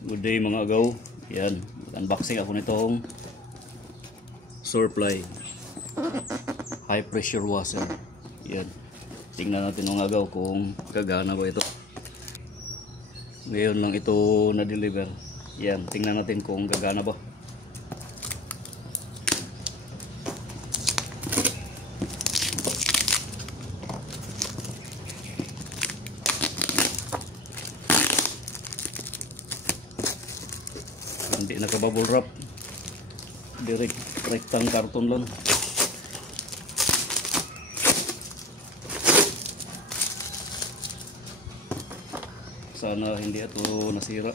Good day mga agaw. Yan, unboxing ako nitong Surfly high pressure washer. Yan, tingnan natin mga agaw kung kagana ba ito. Ngayon lang ito na-deliver. Yan, tingnan natin kung gagana ba. Hindi naka-bubble wrap, direktang karton lang. Sana hindi ito nasira.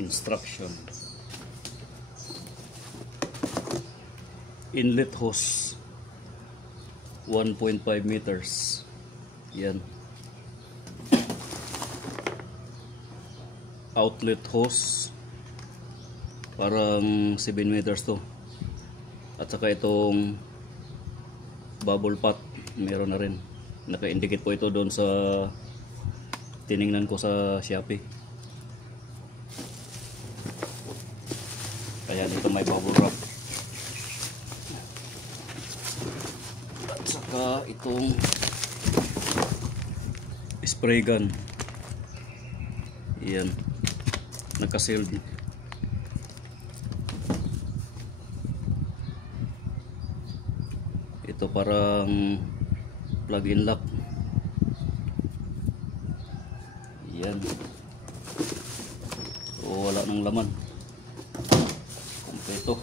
Instruction: inlet hose 1.5 meters. Yan. Outlet hose parang 7 meters to. At saka itong bubble pot meron na rin. Naka-indicate po ito doon sa tiningnan ko sa Shopee. Kaya dito may bubble wrap. At saka itong spray gun. Yan, naka-sealed. Ito parang plug-in lock. Yan. So wala nang laman. Ito.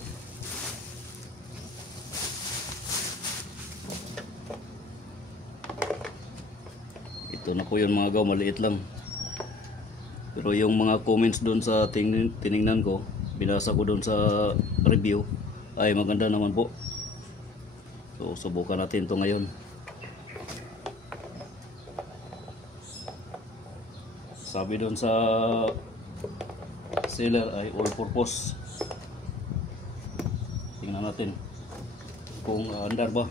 Ito na po yun mga gaw, maliit lang. Pero yung mga comments doon sa tiningnan ko, binasa ko doon sa review, ay maganda naman po. So subukan natin ito ngayon. Sabi doon sa seller ay all purpose. Tingnan natin kung andar ba.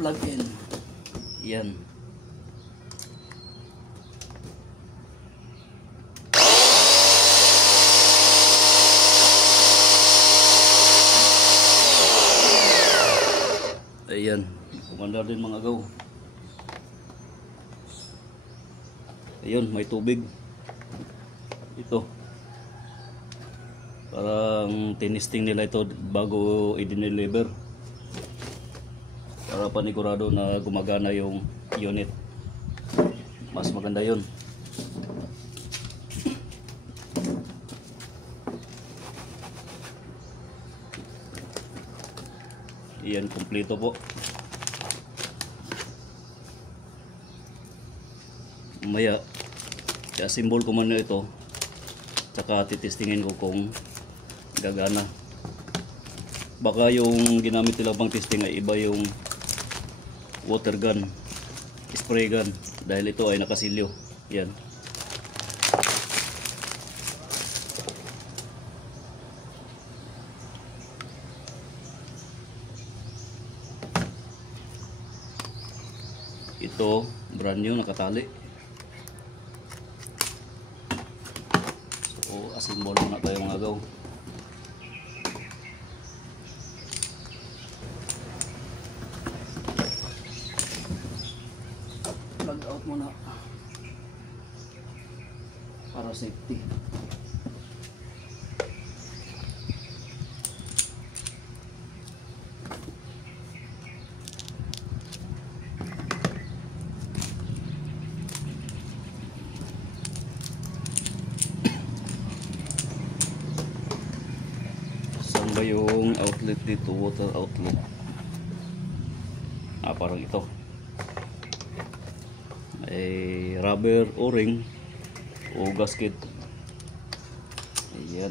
Plug in. Yan. Ayan, kumandar din mga gaw. Ayun, may tubig. Ito. Parang tinisting nila ito bago i-deliver para panigurado na gumagana yung unit. Mas maganda yun. Iyan, kumpleto po. Maya simbol ko man na ito, tsaka titistingin ko kung gagana. Baka yung ginamit nila pang testing ay iba yung water gun, spray gun, dahil ito ay nakasilyo. Yan. Ito brand new, nakatali. So assemble muna tayo mga gaw. Plug out muna para safety. Saan ba yung outlet dito? Water outlet. Parang ito. Ay rubber o-ring o gasket. Ayan.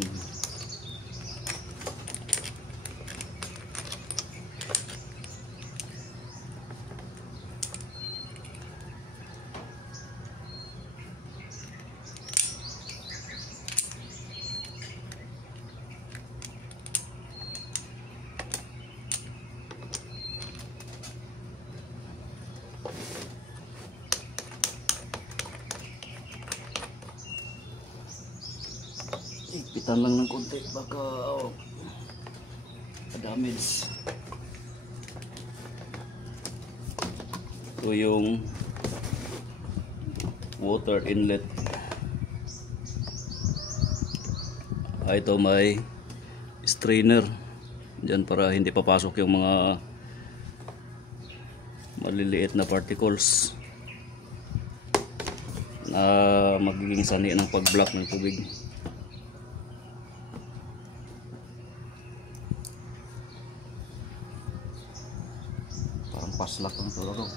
Itan lang ng konti, baka damage. Ito yung water inlet. Ito may strainer dyan para hindi papasok yung mga maliliit na particles na magiging sani ng pag-block ng tubig. Parang paslak ang tularo.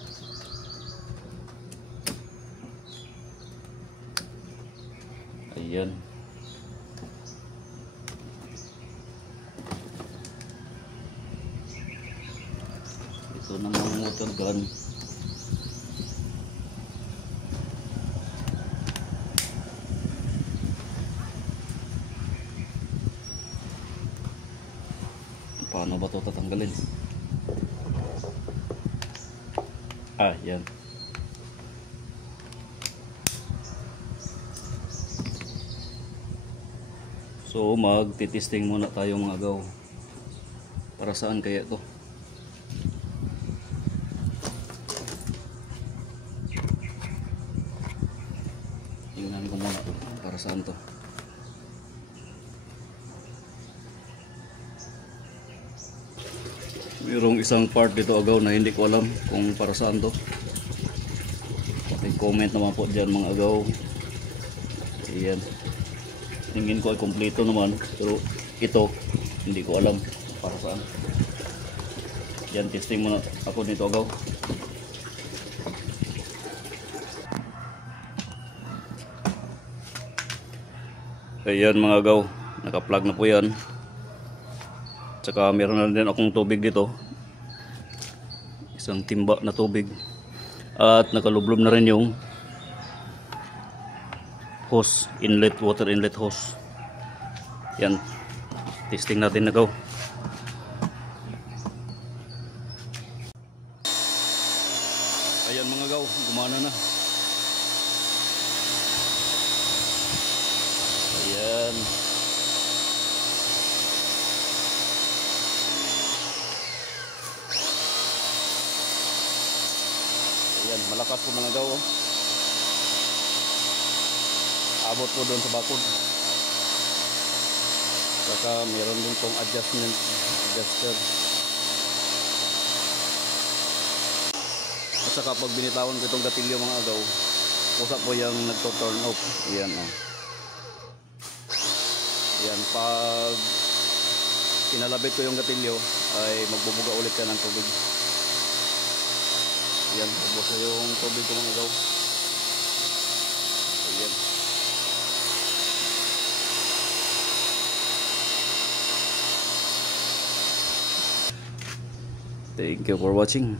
Ayan. Ito naman motor gun. Paano ba ito tatanggalin? Yan. So magtitesting muna tayo mga agaw. Para saan kaya ito? Tingnan ko muna para saan to. Mayroong isang part dito agaw na hindi ko alam kung para saan to. Comment naman po dyan mga agaw. Ayan. Tingin ko ay kompleto naman, pero ito hindi ko alam para saan. Yan, testing muna ako nito agaw. Ayan mga agaw, naka-plug na po yan. Tsaka meron na din akong tubig dito, isang timba na tubig, at nakalublob na rin yung hose, inlet, water inlet hose. Yan, testing natin na go. Ayan mga gaw, gumana na. Ayan. Ayan, malakas po mga gaw. Abot po doon sa bakod. Saka meron din pong adjuster. At saka pag binitawan ko itong gatilyo mga agaw, usap po yung nagto-turn off. Ayan o. Ayan, pag kinalabit ko yung gatilyo ay magbubuga ulit ka ng tubig. Ayan, ubos na yung tubig ko mga agaw. Ayan. Thank you for watching.